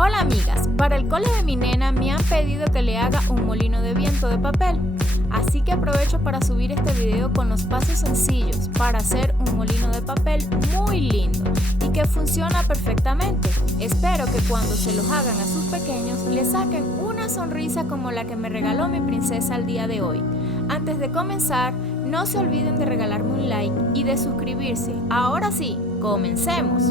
Hola amigas, para el cole de mi nena me han pedido que le haga un molino de viento de papel, así que aprovecho para subir este video con los pasos sencillos para hacer un molino de papel muy lindo y que funciona perfectamente. Espero que cuando se los hagan a sus pequeños les saquen una sonrisa como la que me regaló mi princesa el día de hoy. Antes de comenzar, no se olviden de regalarme un like y de suscribirse. Ahora sí, comencemos.